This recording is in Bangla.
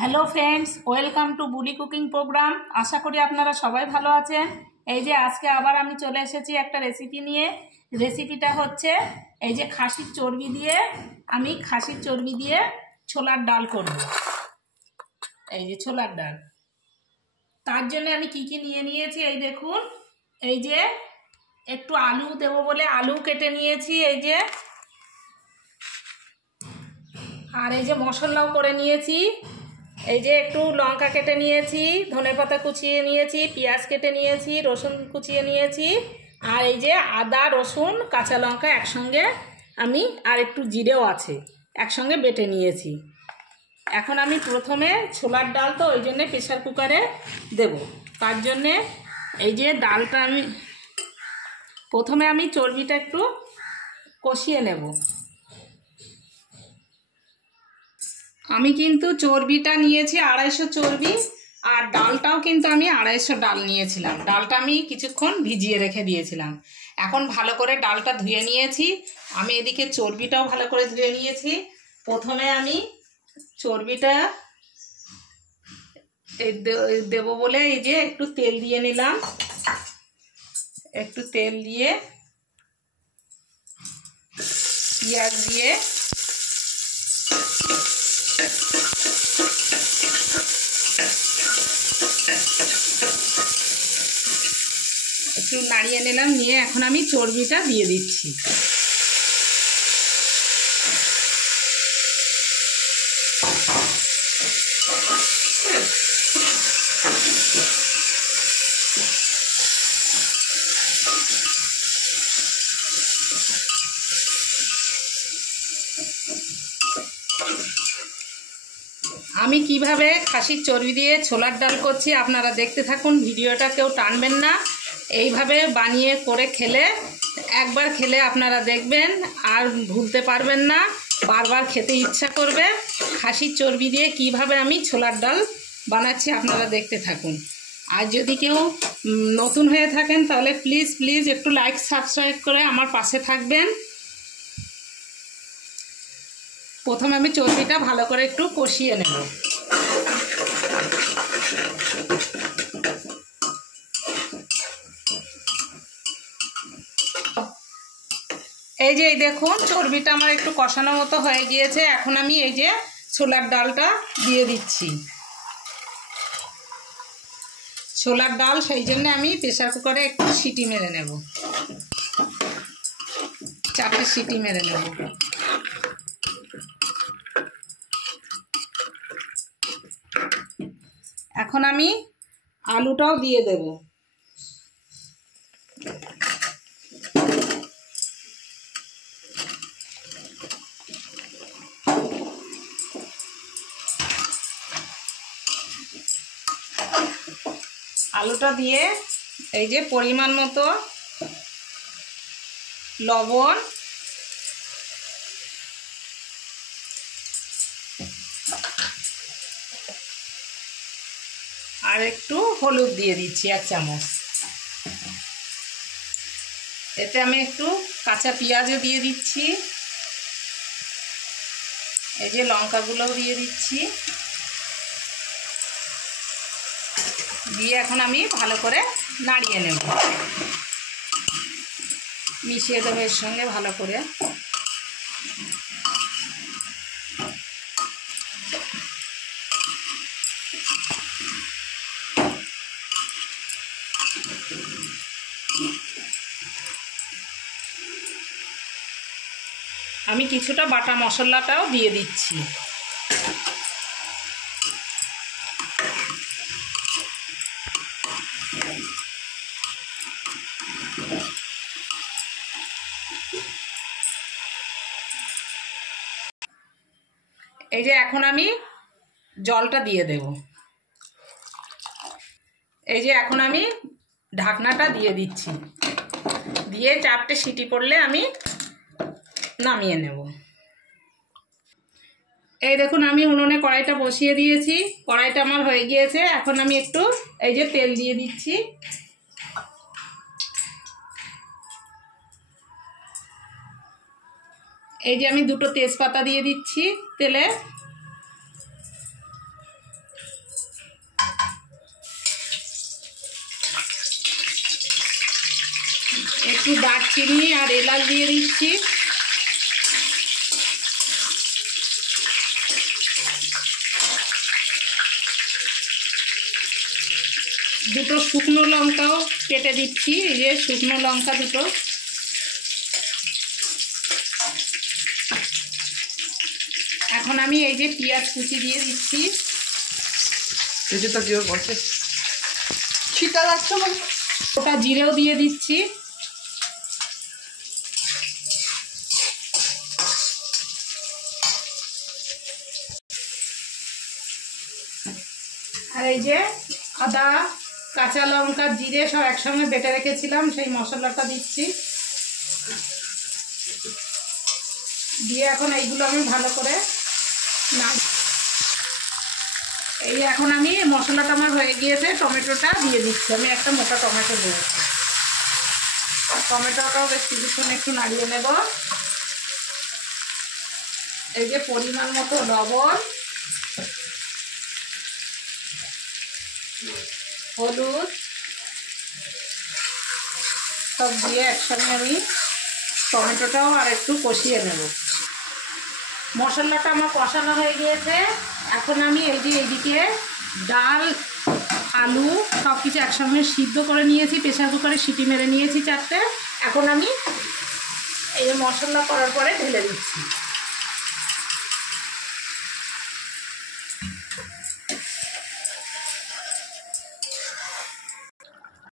হ্যালো ফ্রেন্ডস, ওয়েলকাম টু বুলি কুকিং প্রোগ্রাম। আশা করি আপনারা সবাই ভালো আছেন। এই যে আজকে আবার আমি চলে এসেছি একটা রেসিপি নিয়ে। রেসিপিটা হচ্ছে এই যে খাসির চর্বি দিয়ে ছোলার ডাল করব। এই যে ছোলার ডাল, তার জন্য আমি কি কি নিয়ে নিয়েছি এই দেখুন। এই যে একটু আলু দেবো বলে আলু কেটে নিয়েছি এই যে, আর এই যে মশলাও করে নিয়েছি। এই যে একটু লঙ্কা কেটে নিয়েছি, ধনেপাতা কুচিয়ে নিয়েছি, পেঁয়াজ কেটে নিয়েছি, রসুন কুচিয়ে নিয়েছি, আর এই যে আদা রসুন কাঁচা লঙ্কা একসঙ্গে আমি, আর একটু জিরেও আছে, একসঙ্গে বেটে নিয়েছি। এখন আমি প্রথমে ছোলার ডাল তো ওই জন্যে প্রেশার কুকারে দেব। তার জন্যে এই যে ডালটা প্রথমে আমি চর্বিটা একটু কষিয়ে নেব। আমি কিন্তু চর্বিটা নিয়েছি 250 চর্বি, আর ডালটাও কিন্তু আমি 250 ডাল নিয়েছিলাম। ডালটা আমি কিছুক্ষণ ভিজিয়ে রেখে দিয়েছিলাম। এখন ভালো করে ডালটা ধুয়ে নিয়েছি। আমি এদিকে চর্বিটাও ভালো করে ধুয়ে নিয়েছি। প্রথমে আমি চর্বিটা দেবো বলে এই যে একটু তেল দিয়ে নিলাম। একটু তেল দিয়ে পেঁয়াজ দিয়ে একটু নাড়িয়ে নিলাম, নিয়ে এখন আমি চর্বিটা দিয়ে দিচ্ছি। আমি কিভাবে খাসির চর্বি দিয়ে ছোলার ডাল করছি আপনারা দেখতে থাকুন, ভিডিওটা কেউ টানবেন না। এইভাবে বানিয়ে করে খেলে, একবার খেলে আপনারা দেখবেন আর ভুলতে পারবেন না, বারবার খেতে ইচ্ছা করবে। খাসির চর্বি দিয়ে কিভাবে আমি ছোলার ডাল বানাচ্ছি আপনারা দেখতে থাকুন। আর যদি কেউ নতুন হয়ে থাকেন তাহলে প্লিজ একটু লাইক সাবস্ক্রাইব করে আমার পাশে থাকবেন। প্রথমে আমি চর্বিটা ভালো করে একটু কষিয়ে নেব। এই যে দেখুন চর্বিটা আমার একটু কষানো মতো হয়ে গিয়েছে। এখন আমি এই যে ছোলার ডালটা দিয়ে দিচ্ছি। ছোলার ডাল সেই জন্য আমি প্রেসার কুকারে একটু সিটি মেরে নেব, 4টে সিটি মেরে নেব। এখন আমি আলুটাও দিয়ে দেব। আলুটা দিয়ে এই যে পরিমাণ মতো লবণ, আর একটু হলুদ দিয়ে দিচ্ছি 1 চামচ। এতে আমি একটু কাঁচা পেঁয়াজও দিয়ে দিচ্ছি। এই যে লঙ্কাগুলোও দিয়ে দিচ্ছি। দিয়ে এখন আমি ভালো করে নাড়িয়ে নেব, মিশিয়ে দেবো এর সঙ্গে ভালো করে। আমি কিছুটা বাটা মশলাটাও দিয়ে দিচ্ছি। এই যে এখন আমি জলটা দিয়ে দেব। এই যে এখন আমি ঢাকনাটা দিয়ে দিচ্ছি, দিয়ে 4টে সিটি পড়লে আমি নামিয়ে নেব। এই দেখুন আমি উনুনে কড়াইটা বসিয়ে দিয়েছি, কড়াইটা আমার হয়ে গিয়েছে। এখন আমি একটু এই যে তেল দিয়ে দিচ্ছি। এই যে আমি 2টো তেজপাতা দিয়ে দিচ্ছি তেলে। একটু দারচিনি আর এলাচ দিয়ে দিচ্ছি। দুটো শুকনো লঙ্কাও কেটে দিচ্ছি, এই যে শুকনো লঙ্কা দুটো। এখন আমি এই যে পেঁয়াজ কুচি দিয়ে দিচ্ছি। ওটা জিরেও দিয়ে দিচ্ছি। আর এই যে আদা, কাঁচা লঙ্কা, জিরে সব একসঙ্গে বেটে রেখেছিলাম, সেই মশলাটা দিচ্ছি। দিয়ে এখন এইগুলো আমি ভালো করে এই এখন আমি মশলাটা আমার হয়ে গিয়েছে, টমেটোটা দিয়ে দিচ্ছি। আমি একটা মোটা টমেটো দিয়েছি, টমেটোটাও বেশ কিছুক্ষণ একটু নাড়িয়ে নেব। এই যে পরিমাণ মতো লবণ, হলুদ সব দিয়ে একসঙ্গে আমি টমেটোটাও আর একটু কষিয়ে নেব। মশলাটা আমার কষানো হয়ে গিয়েছে। এখন আমি এই যে এইদিকে ডাল, আলু সব কিছু একসঙ্গে সিদ্ধ করে নিয়েছি, প্রেসার কুকারে সিটি মেরে নিয়েছি 4টে। এখন আমি এই মশলা করার পরে ঢেলে দিচ্ছি।